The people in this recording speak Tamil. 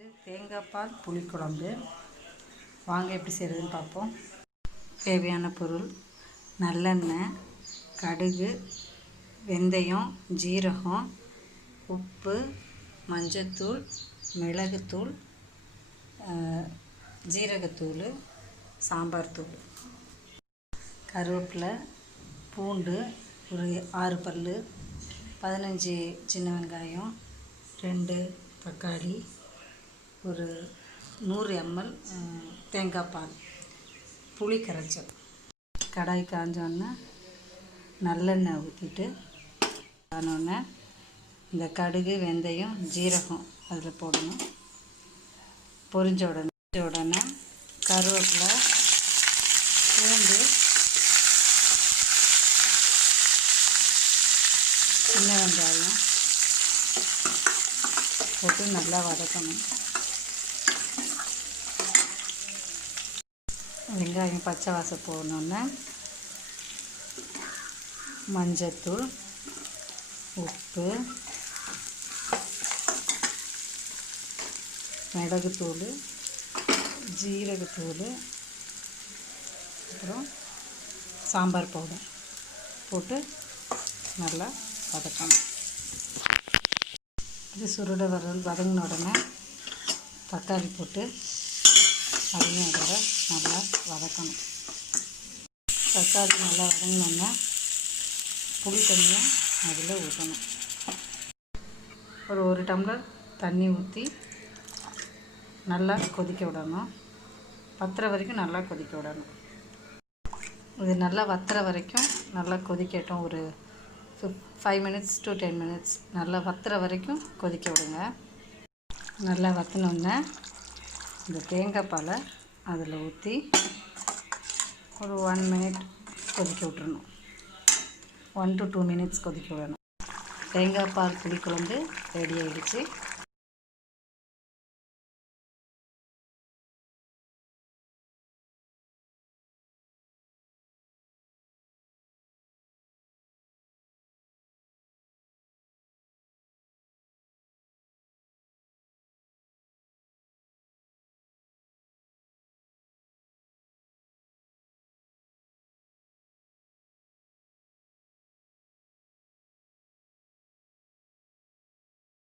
இது தேங்காய் பால் புளிக்குழம்பு. வாங்க எப்படி செய்கிறதுன்னு பார்ப்போம். தேவையான பொருள்: நல்லெண்ணெய், கடுகு, வெந்தயம், ஜீரகம், உப்பு, மஞ்சத்தூள், மிளகுத்தூள், ஜீரகத்தூள், சாம்பார் தூள், கருவேப்பிலை, பூண்டு ஒரு 6 பல், 15 சின்ன வெங்காயம், 2 தக்காளி, ஒரு 100 ml தேங்காய் பால், புளி கரைச்சல். கடாய் காஞ்சோன்னே நல்லெண்ணெய் ஊற்றிட்டு ஆனோடனே இந்த கடுகு, வெந்தயம், ஜீரகம் அதில் போடணும். பொரிஞ்ச உடனே கருவேப்பிலை, பூண்டு, சின்ன வெங்காயம் போட்டு நல்லா வதக்கணும். வெங்காயம் பச்சை வாசம் போடணுன்னு மஞ்சத்தூள், உப்பு, மிளகுத்தூள், ஜீரகத்தூள், அப்புறம் சாம்பார் பவுடர் போட்டு நல்லா வதக்கணும். இது சுருட வதங்கின உடனே தக்காளி போட்டு அதையும் அதோட நல்லா வதக்கணும். தக்காளி நல்லா வதங்கினோன்னா புளி தண்ணியை அதில் ஊற்றணும். ஒரு டம்ளர் தண்ணி ஊற்றி நல்லா கொதிக்க விடணும். வத்துற வரைக்கும் நல்லா கொதிக்க விடணும். இது நல்லா வத்துற வரைக்கும் நல்லா கொதிக்கட்டும். ஒரு 5 minutes to 10 minutes நல்லா வத்துற வரைக்கும் கொதிக்க விடுங்க. நல்லா வற்றினோன்னே இந்த தேங்காய் பாலை அதில் ஊற்றி ஒரு 1 minute கொதிக்க விட்டுறணும். 1 to 2 minutes கொதிக்க விடணும். தேங்காய் பால் புளிக்குழம்பு ரெடி ஆகிடுச்சு.